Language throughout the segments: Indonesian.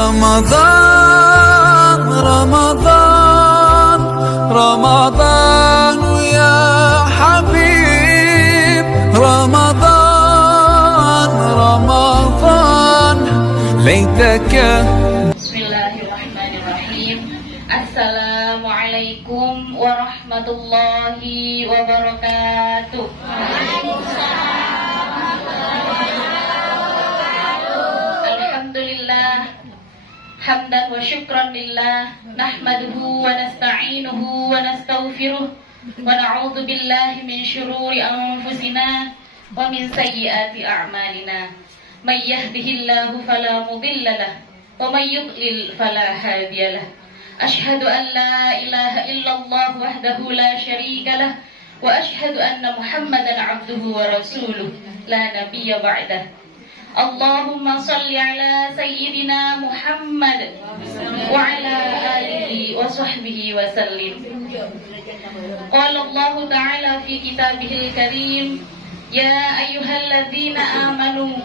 رمضان رمضان رمضان يا حبيب رمضان رمضان ليتك. Bismillahirrahmanirrahim. Assalamualaikum warahmatullahi wabarakatuh. Alhamdulillah, hamdan wa syukran lillah, nahmaduhu wa nasta'inuhu wa nastaghfiruh wa na'udzu billahi min syururi anfusina wa min sayyiati a'malina. May yahdihillahu fala mudilla lahu wa may yudlil fala hadiya lahu. Ashhadu an la ilaha illallah wahdahu la syarika lahu wa ashhadu anna Muhammadan 'abduhu wa rasuluh la nabiyya ba'dah. Allahumma salli ala sayyidina Muhammad wa ala alihi wa sahbihi wa sallim. Qala Allah ta'ala fi kitabihil karim, ya ayyuhalladzina amanu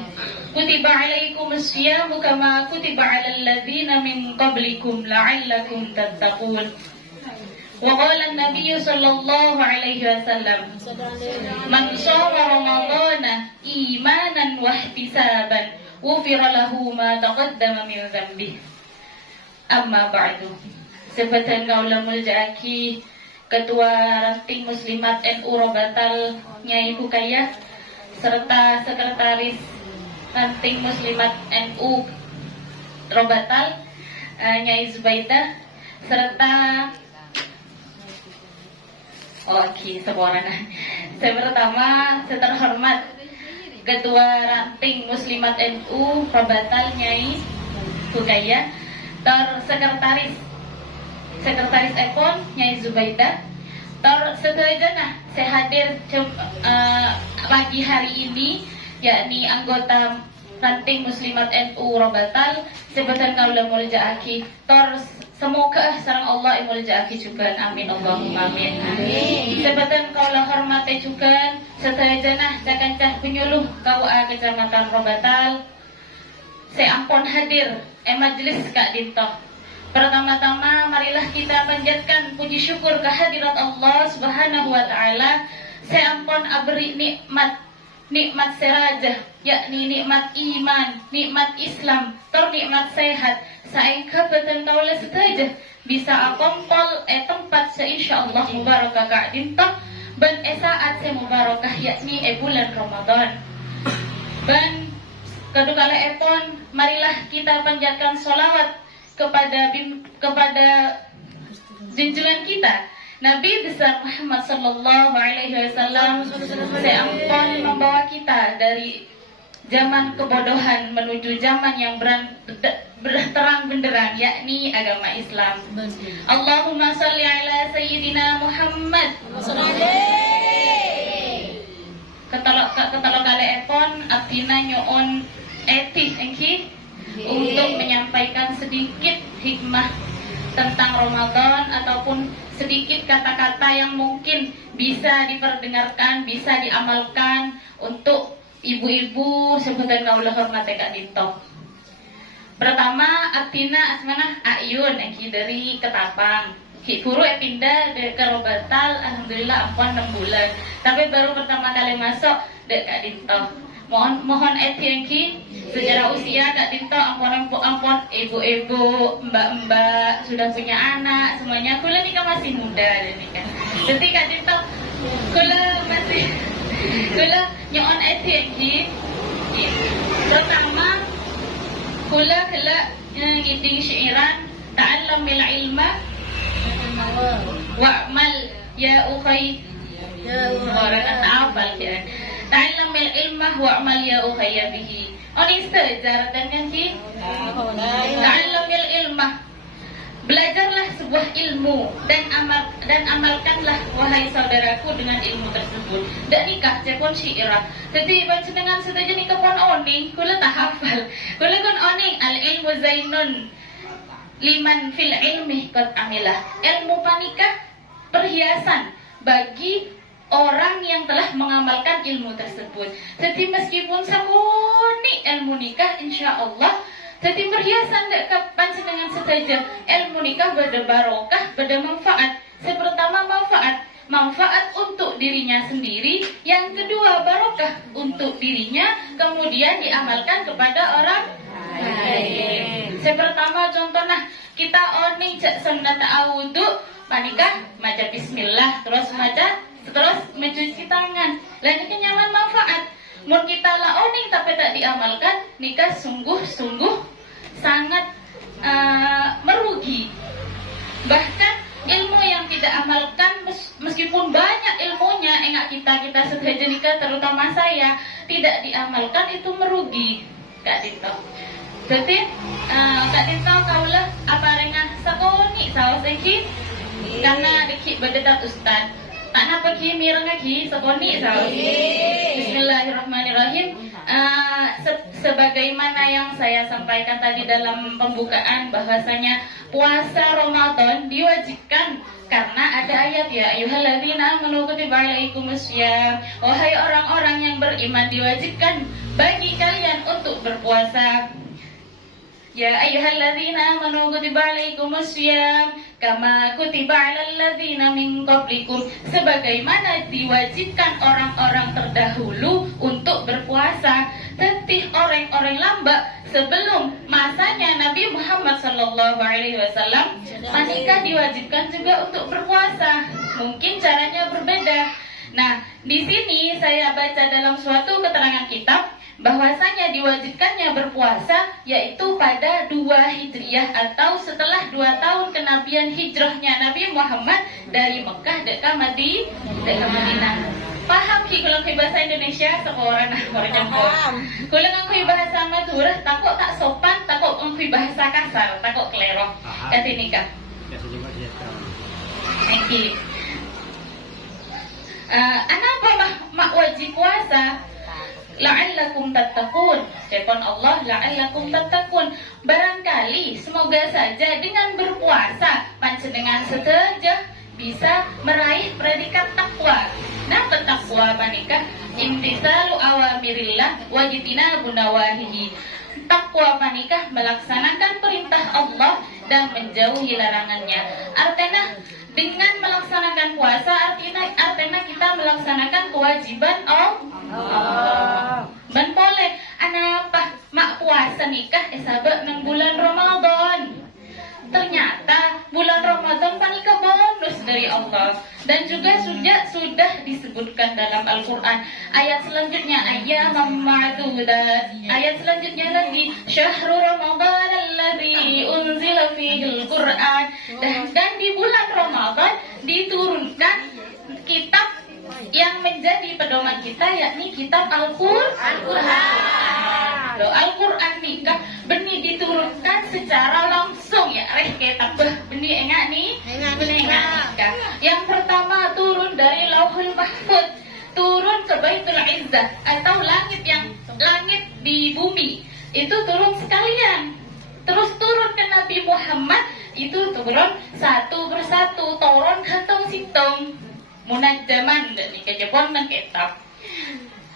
kutiba alaikumus siyamu kama kutiba alal ladzina min qablikum la'allakum tattaqun. Wa qala an-nabiy sallallahu alaihi wasallam, man shoma ramadhana imanan wa ihtisaban ghufira lahu ma taqaddama min dhanbihi. Amma ba'du. Sebutan kaulamul jaki Ketua Ranting Muslimat NU Robatal Nyai Hukayah serta Sekretaris Ranting Muslimat NU Robatal Nyai Zubaidah serta seborana. Saya pertama, saya terhormat Ketua Ranting Muslimat NU Robatal Nyai Hukayah, Sekretaris Ekon Nyai Zubaidah, sederhana saya hadir pagi hari ini, yakni anggota Ranting Muslimat NU Robatal sebutan kaula muljaaki semoga sareng Allah muljaaki juga, amin Allahumma amin. Sebutan kaula hormati juga sederhana cakancah penyuluh KUA Kecamatan Robatal. Saya ampun hadir majelis Kak Dintoh. Pertama-tama marilah kita panjatkan puji syukur kehadirat Allah Subhanahu wa taala. Saya ampun abri nikmat serajah, yakni nikmat iman, nikmat Islam, nikmat sehat. Saengka beten kaula sedaya bisa akompol tempat seinsyaallah mubarakah Kak Dintoh ban saat se mubarakah yakni bulan Ramadan. Ban kadukala epon marilah kita panjatkan sholawat kepada junjungan kita Nabi besar Muhammad sallallahu alaihi wasallam. Saya ampun membawa kita dari zaman kebodohan menuju zaman yang terang benderang, yakni agama Islam. Allahumma salli ala sayyidina Muhammad. Ketalok kali epon abdina nyoon etih engki untuk menyampaikan sedikit hikmah tentang Ramadan ataupun sedikit kata-kata yang mungkin bisa diperdengarkan, bisa diamalkan untuk ibu-ibu sebutan kaula hormati Kak Dintoh. Pertama, Atina asmana Ayun engki dari Ketapang. Ki guru pindah ke Robatal, alhamdulillah ampun 6 bulan. Tapi baru pertama kali masuk dek Kak Dintoh. Mohon engki sejarah usia Kak Dintoh ampun ibu-ibu, mbak-mbak sudah punya anak semuanya. Kula nikah masih muda nikah. Jadi Kak Dintoh kula nyoon engki. Pertama kula ngiding syairan ta'allam bil ilma wa'mal ya ukhay orang awal ya. Ta'allam bil ilma wa'mal ya ukhay bihi. Oni sejarah dan nanti ta'allam bil ilma, belajarlah sebuah ilmu dan amalkanlah wahai saudaraku dengan ilmu tersebut. Dak nikah cepon syiirah. Jadi panjenengan sedaja nikah pon oning, kula tak hafal. Kula kon oning al ilmu zainun liman fil ilmi qad amilah. Ilmu panikah perhiasan bagi orang yang telah mengamalkan ilmu tersebut. Jadi meskipun sakuni ilmu nikah, insya Allah Jadi perhiasan dek kapan dengan sesaja ilmu nikah beda barokah, beda manfaat. Pertama manfaat untuk dirinya sendiri, yang kedua barokah untuk dirinya, kemudian diamalkan kepada orang lain. Pertama contoh kita oning cek sunat wudu, panikah maca bismillah, terus mencuci tangan. Lain ini nyaman manfaat. Mun kita oning tapi tak diamalkan, nikah sungguh-sungguh sangat merugi. Bahkan ilmu yang tidak amalkan, meskipun banyak ilmunya, enggak kita sedaja nikah, terutama saya, tidak diamalkan itu merugi. Kak Tito. Jadi Kak Tito kaulah apa rengah sakoni saus iki karena dikit bedetat ustad. Tak napa ki mireng lagi sakoni saus. Bismillahirrahmanirrahim. Sebagaimana yang saya sampaikan tadi dalam pembukaan, bahwasanya puasa Ramadan diwajibkan karena ada ayat ya ayyuhalladzina amanu kutiba alaikumusiyam. Wahai orang-orang yang beriman, diwajibkan bagi kalian untuk berpuasa. Ya ayyuhalladzina amanu kutiba alaikumusiyam kama kutiba alal ladzina min qablikum, sebagaimana diwajibkan orang-orang terdahulu untuk berpuasa. Tetih orang-orang lambat sebelum masanya Nabi Muhammad SAW, panika diwajibkan juga untuk berpuasa. Mungkin caranya berbeda. Nah, di sini saya baca dalam suatu keterangan kitab bahwasanya diwajibkannya berpuasa yaitu pada 2 Hijriah atau setelah 2 tahun kenabian hijrahnya Nabi Muhammad dari Mekah dekat Madinah. Paham ki kalau bahasa Indonesia seorang orang paham. Kalau ngakui bahasa Madura takut tak sopan, takut ngakui bahasa kasar, takut kelero. Kata nikah. Oke. Apa mak wajib puasa? La'allakum tattaqun. Firman Allah, la'allakum tattaqun. Barangkali semoga saja dengan berpuasa panjenengan sedaja bisa meraih predikat takwa. Nah, takwa manikah imtisalu awamirillah wajibina bunawahihi. Takwa manikah melaksanakan perintah Allah dan menjauhi larangannya. Artinya dengan melaksanakan puasa artinya kita melaksanakan kewajiban Allah. Dan boleh anapa mak puasa nikah sahabat nang bulan Ramadan. Ternyata bulan Ramadan panika bonus dari Allah, dan juga sudah disebutkan dalam Al-Qur'an. Ayat selanjutnya ayyamam ma'dudat. Ayat selanjutnya lagi syahrul ramadan alladzi unzila fihil Qur'an. Dan di bulan Ramadan diturunkan kitab yang menjadi pedoman kita, yakni kitab Al-Qur'an. Al-Qur'an nikah benih diturunkan secara langsung ya kitab benih enggak nih nikah. Yang pertama turun dari Lauhul Mahfuz, turun ke Baitul Izzah atau langit di bumi, itu turun sekalian. Terus turun ke Nabi Muhammad, itu turun satu persatu, turun kantong sitong munajjaman dan dikejepon dan kitab.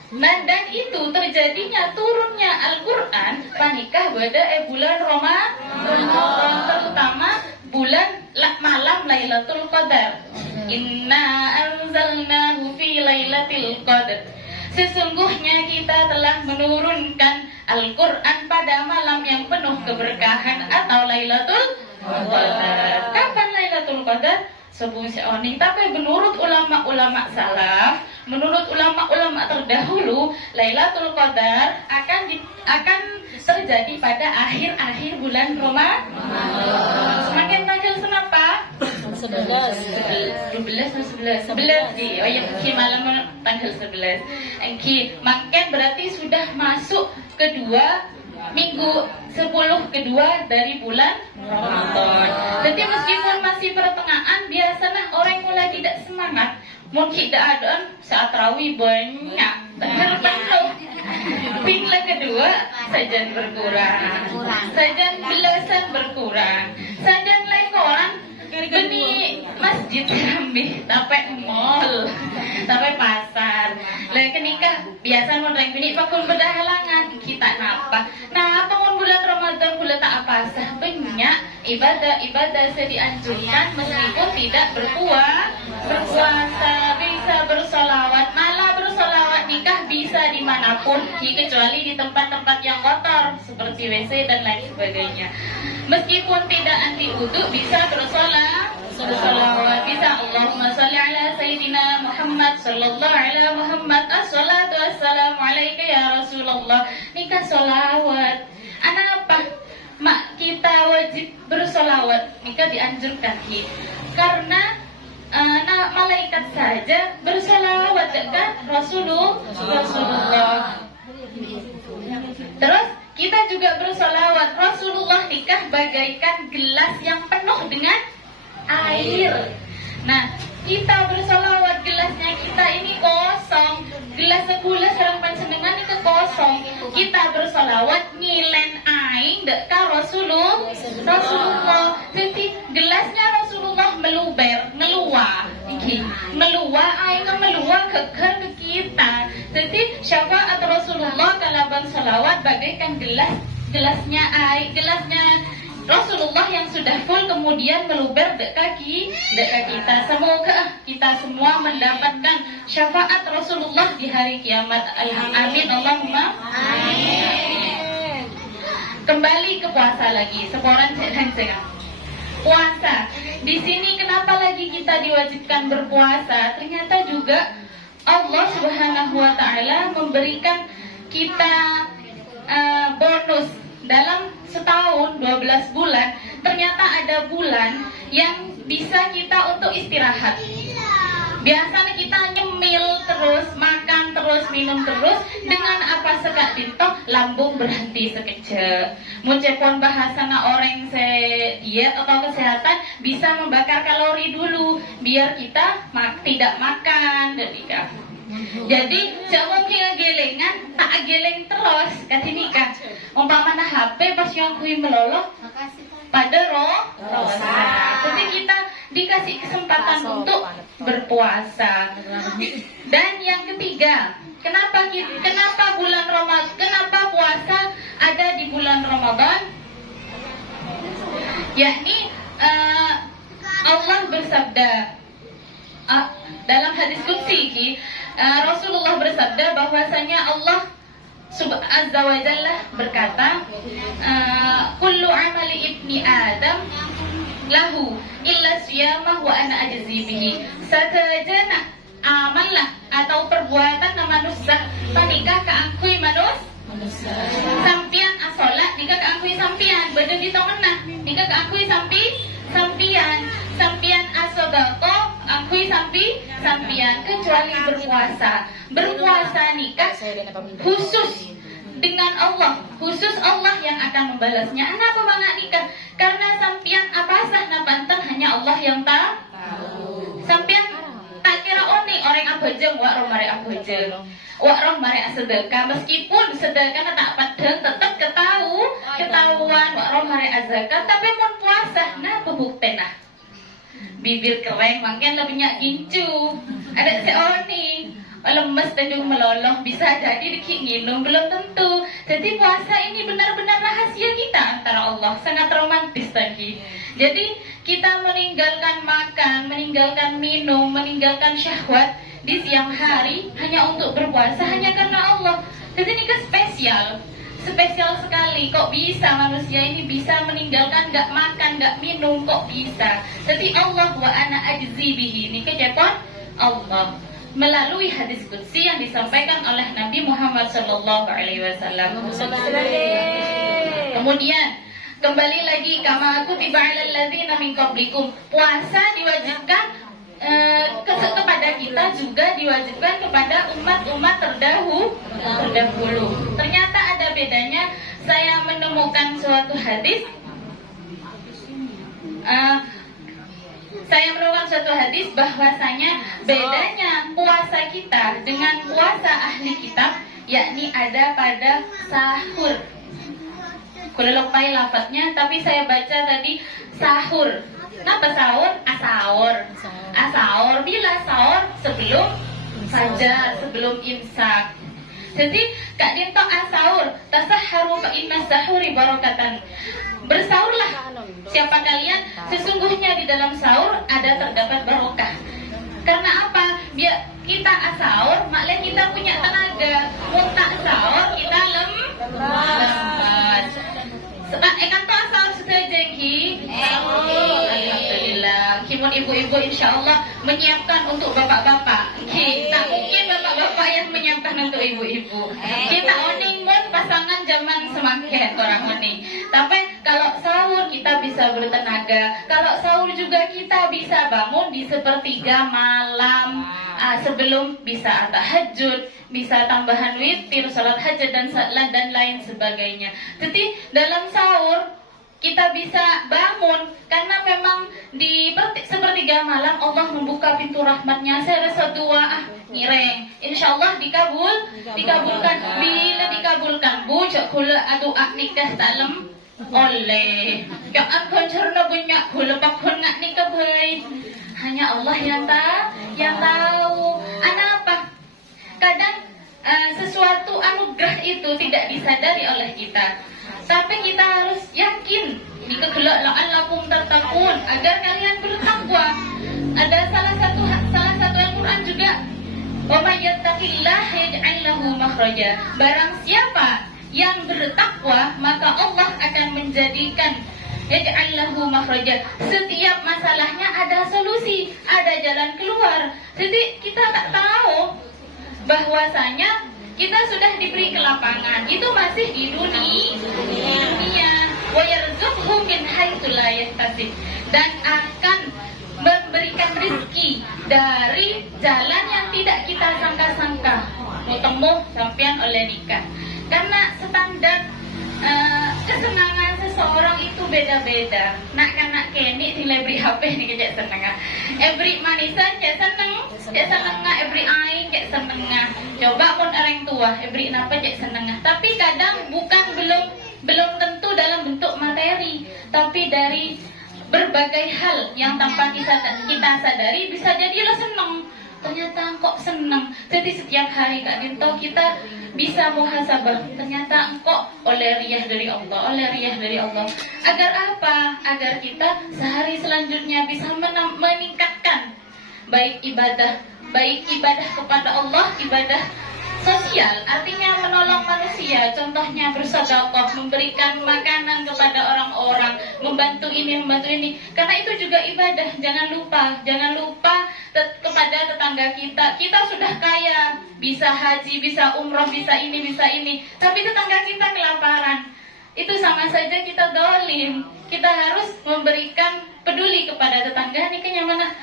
Nah, dan itu terjadinya turunnya Al-Quran panikah pada bulan Ramadan, terutama bulan malam Lailatul Qadar. Inna anzalnahu fi Lailatul Qadar. Sesungguhnya kita telah menurunkan Al-Quran pada malam yang penuh keberkahan atau Lailatul Qadar. Kapan Lailatul Qadar? Sebelum seoning, tapi menurut ulama-ulama salaf, menurut ulama-ulama terdahulu, Lailatul Qadar akan terjadi pada akhir-akhir bulan Ramadan. Semakin tanggal senapa? 11 di malam tanggal 11. Makin berarti sudah masuk kedua minggu 10 kedua dari bulan Ramadan. Jadi meskipun masih pertengahan, biasanya orang mulai tidak semangat. Mungkin tidak ada saat tarawih banyak, terpenuh. Bila kedua, sajian berkurang, sajian belasan berkurang, sajian lekoran benih masjid rambi, sampai mall, sampai pasar. Lagi nikah biasa mau reng bini pakul berhalangan kita napa? Nah, apa bulan Ramadan Ramadan pula tak apa sah banyak ibadah saya dianjurkan meskipun tidak berpuasa, bisa bersolawat, malah bersolawat nikah bisa dimanapun kecuali di tempat-tempat yang kotor seperti WC dan lain sebagainya. Meskipun tidak anti wudu bisa bersolawat, bisa Allahumma sholli ala Sayyidina Muhammad sallallahu ala Muhammad as-salatu wassalamu alaika ya Rasulullah. Nikah solawat. Apa? Mak kita wajib bersolawat. Nikah dianjurkan karena malaikat saja bersolawat kan Rasulullah. Terus kita juga bersolawat. Rasulullah nikah bagaikan gelas yang penuh dengan air. Nah, kita bersolawat gelasnya kita ini kosong. Gelas segelas sareng panjenengan ini kosong. Kita bersolawat ngilen aing dek ka Rasulullah. Jadi gelasnya Rasulullah meluah aing meluah ke kita. Jadi syafaat Rasulullah kalaban solawat bagaikan gelasnya Rasulullah yang sudah full kemudian meluber dek kaki kita. Semoga kita semua mendapatkan syafaat Rasulullah di hari kiamat. Amin Allahumma amin. Kembali ke puasa lagi. Seporan cek puasa. Di sini kenapa lagi kita diwajibkan berpuasa? Ternyata juga Allah Subhanahu wa taala memberikan kita bonus. Dalam setahun 12 bulan ternyata ada bulan yang bisa kita untuk istirahat. Biasanya kita nyemil terus, makan terus, minum terus, dengan apa sekak dintok lambung berhenti sekejap. Muncepon bahasana orang diet atau kesehatan bisa membakar kalori dulu biar kita tidak makan dan jadi jangan mungkin gelengan tak geleng terus kata nikah. Umpamanya HP pas yang kui meloloh pada rosa. Jadi kita dikasih kesempatan untuk berpuasa. Dan yang ketiga, kenapa bulan Ramadan? Kenapa puasa ada di bulan Ramadan? Yakni Allah bersabda dalam hadis qudsi Rasulullah bersabda bahwasanya Allah Azza wa Jalla berkata, kullu amali ibni Adam lahu illa siyamah wa ana ajzi bihi. Satajana amallah atau perbuatan manusia panikah keangkui manusia sampian asolat nikah keangkui sampian beda di tengah nikah keangkui sampian asodako angkui sampian kecuali berpuasa nikah khusus dengan Allah, khusus Allah yang akan membalasnya. Kenapa banget nikah? Karena sampian apa sah nabantan hanya Allah yang tahu. Sampian tak kira orang abajeng wak roh mare abajeng, wak roh mare sedekah, meskipun sedekah tak padang tetap ketahuan wak roh mare zakat, tapi mun puasa nah bebukten nah bibir kering makin lebihnya gincu ada seorang lemes dan juga meloloh bisa jadi dikit minum belum tentu. Jadi puasa ini benar-benar rahasia kita antara Allah, sangat romantis tadi. Jadi kita meninggalkan makan, meninggalkan minum, meninggalkan syahwat di siang hari hanya untuk berpuasa hanya karena Allah. Jadi ini spesial sekali. Kok bisa manusia ini bisa meninggalkan gak makan, gak minum, kok bisa? Jadi Allah wa ana ajzi bihi ini kecepon Allah melalui hadis qudsi yang disampaikan oleh Nabi Muhammad sallallahu alaihi wasallam. Kemudian kembali lagi kama kutiba alal ladzina min qablikum. Puasa diwajibkan kepada kita juga diwajibkan kepada umat-umat terdahulu. Ternyata ada bedanya. Saya menemukan suatu hadis. Saya menemukan suatu hadis bahwasanya bedanya puasa kita dengan puasa ahli kitab, yakni ada pada sahur. Kulo lupai lafadznya, tapi saya baca tadi sahur. Kenapa sahur? Asaur. Bila sahur sebelum fajar, sebelum imsak. Jadi Kak Dinto asaur tasahharu fa inna sahuri barakatan. Bersaurlah siapa kalian, sesungguhnya di dalam sahur ada terdapat barokah. Karena apa? Biar kita asaur, makanya kita punya tenaga. Muntah sahur kita lembat. Sebab kan to asaur sudah jengki. Alhamdulillah. Kimun ibu-ibu insyaallah menyiapkan untuk bapak-bapak. Tak mungkin bapak-bapak yang menyiapkan untuk ibu-ibu. Kita oning mun pasangan zaman semakin orang oning. Tapi kalau sahur kita bisa bertenaga. Kalau sahur juga kita bisa bangun di sepertiga malam. Sebelum bisa tahajud, bisa tambahan witir, salat hajat dan lain sebagainya. Jadi dalam sahur kita bisa bangun karena memang di sepertiga malam Allah membuka pintu rahmatnya. Saya rasa doa ngireng, insyaallah dikabulkan. Bila dikabulkan, bujuk kula doa nikah dalam oleh yang akan cerna banyak kula pakun nak nikah baik. Hanya Allah yang tahu. Apa? Kadang sesuatu anugerah itu tidak disadari oleh kita. Tapi kita harus yakin jika kelak la'allakum tattaqun, agar kalian bertakwa. Ada salah satu Al-Qur'an juga, wa may yattaqillaha yaj'al lahu makhraja. Barang siapa yang bertakwa, maka Allah akan menjadikan yaj'al lahu makhraja. Setiap masalahnya ada solusi, ada jalan keluar. Jadi kita tak tahu bahwasanya kita sudah diberi kelapangan, itu masih di dunia. Wa yarzuqhu min haitsu la yahtasib, dan akan memberikan rezeki dari jalan yang tidak kita sangka-sangka. Mau temu sampean oleh nikah. Karena standar kesenangan seseorang itu beda-beda. Nak kanak keni nilai beri HP nih kejak seneng. Every manisan cek seneng, every aing cek seneng. Coba pun orang tua, every napa cek seneng. Tapi kadang belum tentu dalam bentuk materi, tapi dari berbagai hal yang tanpa kita sadari bisa jadi lo seneng. Ternyata kok seneng. Jadi setiap hari Kak Dinto kita bisa muhasabah. Ternyata engkau oleh riyah dari Allah, Agar apa? Agar kita sehari selanjutnya bisa meningkatkan baik ibadah kepada Allah, ibadah sosial, artinya menolong manusia. Contohnya bersedekah, memberikan makanan kepada orang-orang, membantu ini. Karena itu juga ibadah. Jangan lupa kepada tetangga kita. Kita sudah kaya, bisa haji, bisa umroh, bisa ini. Tapi tetangga kita kelaparan. Itu sama saja kita dolim. Kita harus memberikan peduli kepada tetangga. Ini kenyamanan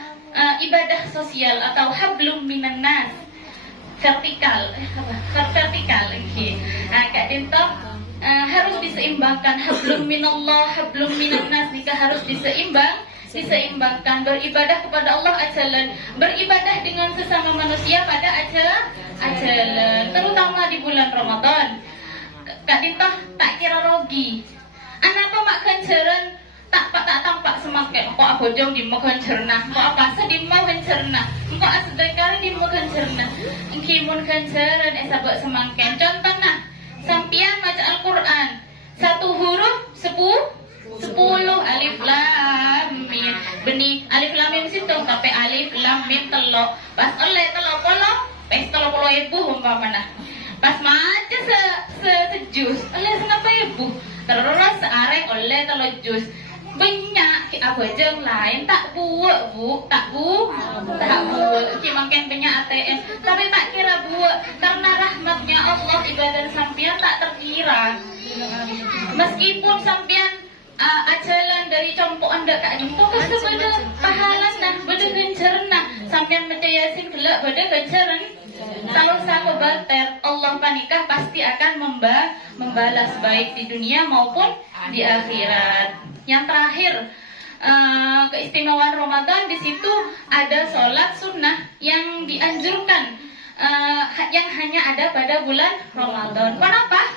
ibadah sosial atau hablum minan nas. Vertikal. Kak Dinto harus diseimbangkan. Hablum minallah, hablum minan nas. Jika harus diseimbangkan. Beribadah kepada Allah ajalan, beribadah dengan sesama manusia pada ajalan, terutama di bulan Ramadan. Kak Dinto tak kira rogi. Anapa mak kenceran tak tampak semakin. Kok abojong di mau kencerna, kok apa sedih mau kencerna, kok asedekar di mau kencerna. Engkimun kenceran sabak semakin. Contohnya sampian baca Al-Quran, satu huruf 10 alif lam mim. Benih alif lam mim situ tapi alif lam mim telo. Pas oleh telo polo, pes telo polo ibu umpamana. Pas maca sejus, oleh kenapa ibu? Terus seareng oleh telo jus. Banyak abojong lain tak buat makin banyak ATM, tapi tak kira buat karena rahmatnya Allah ibadah sampian tak terkira. Meskipun sampian ajalan dari compok anda Kak Dinto pasti beda pahala nah, beda gencerna sampian baca Yasin gelak beda genceran. Kalau sama bater Allah panikah pasti akan membalas baik di dunia maupun di akhirat. Yang terakhir, keistimewaan Ramadan di situ ada sholat sunnah yang dianjurkan, yang hanya ada pada bulan Ramadan. Kenapa?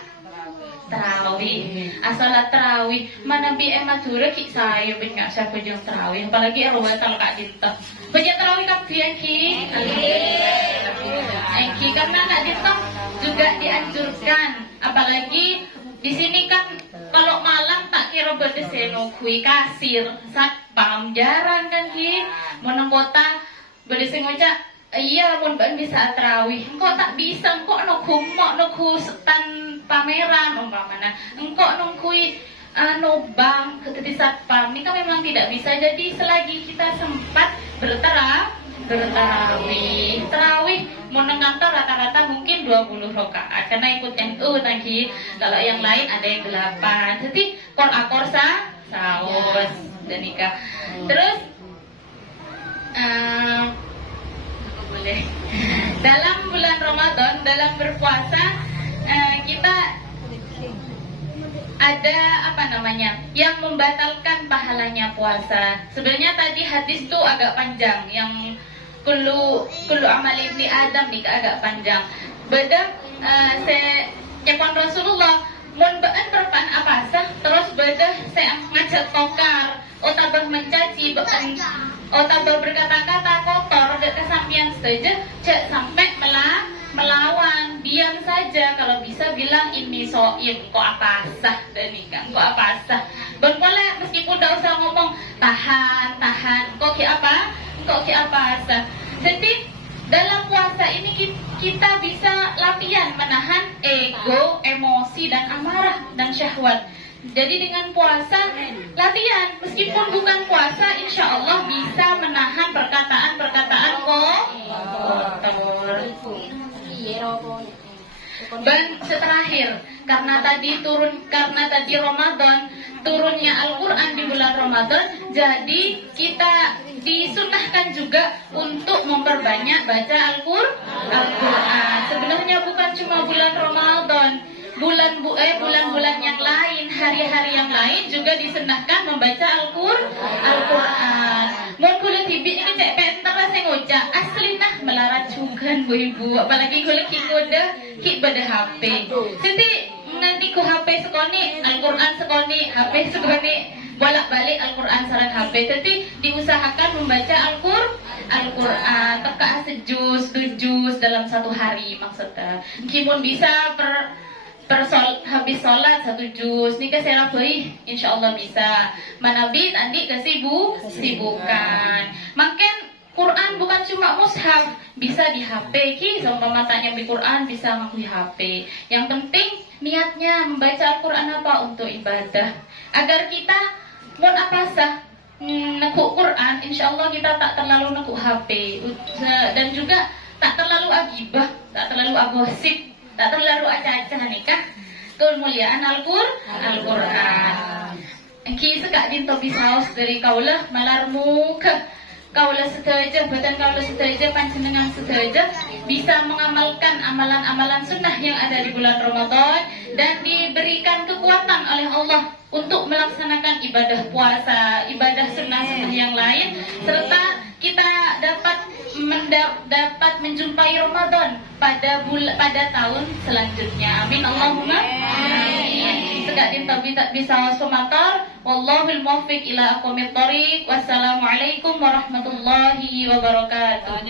Tarawih, sholat tarawih. Mana bi ematura ki saya banyak siapa yang tarawih, apalagi kalau Kak Dinto. Banyak tarawih kan ki? Karena Kak Dinto juga dianjurkan. Apalagi di sini kan kalau malam tak kira berdeseno kui kasir, satpam jarang kan ki. Menang kota berdeseng ngocak, iya mun ban bisa terawih. Engkau tak bisa, engkau no kumok no stan pameran umpamana. Engkau no kui nobang keteti satpam. Ini kan memang tidak bisa. Jadi selagi kita sempat bertarawih. Terawih menengah rata-rata mungkin 20 rakaat karena ikut NU tadi. Kalau yang lain ada yang 8. Jadi akor saus dan nikah. Terus boleh. Dalam bulan Ramadan, dalam berpuasa kita ada yang membatalkan pahalanya puasa. Sebenarnya tadi hadis tuh agak panjang, yang kullu amal ibni Adam nih agak panjang. Beda nyepon Rasulullah mun baan berpan apa sah terus beda saya ngajak tokar otabah mencaci baan otabah berkata-kata kotor dekat sampian saja cek sampai melawan, diam saja. Kalau bisa bilang ini soim, kok apa sah dan nikah, kok apa sah. Boleh meskipun tidak usah ngomong tahan, kok ki apa sah. Jadi dalam puasa ini kita bisa latihan menahan ego, emosi dan amarah dan syahwat. Jadi dengan puasa latihan, meskipun bukan puasa, insya Allah bisa menahan perkataan kotor. Dan terakhir, karena tadi Ramadan, turunnya Al-Quran di bulan Ramadan, jadi kita disunahkan juga untuk memperbanyak baca Al-Quran. Sebenarnya bukan cuma bulan Ramadan, bulan-bulan yang lain, hari-hari yang lain juga disunahkan membaca Al-Quran. Mau kulit tibi ini cek pentar saya ngocak asli nah melarat juga bu ibu, apalagi kulit kik pada HP. Jadi nanti ku HP sekoni, Al-Quran sekoni, HP sekoni, bolak-balik Al-Quran saran HP. Jadi diusahakan membaca Al-Quran teka sejus 2 juz dalam satu hari maksudnya. Meskipun bisa habis sholat 1 juz nih ke serabai, insya Allah bisa. Manabi tadi kesibukan. Makin Quran bukan cuma mushaf, bisa di HP ki, sama matanya di Quran bisa ngaku di HP. Yang penting niatnya membaca Al-Quran apa untuk ibadah. Agar kita mau apa sah nekuk Quran, insya Allah kita tak terlalu nekuk HP dan juga tak terlalu agibah, tak terlalu agosip, tak terlalu acah-acahan nikah. Kemuliaan Al-Quran. Ki sekak dinto bisaos dari kaulah malarmu ke kaulah sedaja, badan kaulah sedaja, panjenengan sedaja bisa mengamalkan amalan-amalan sunnah yang ada di bulan Ramadan dan diberikan kekuatan oleh Allah untuk melaksanakan ibadah puasa, ibadah sunnah-sunnah yang lain, serta kita dapat menjumpai Ramadan pada tahun selanjutnya. Amin Allahumma amin. Sekadin tapi tak bisa waspomator. Wallahul muwaffiq ila aqwamit thoriq. Wassalamualaikum warahmatullahi wabarakatuh.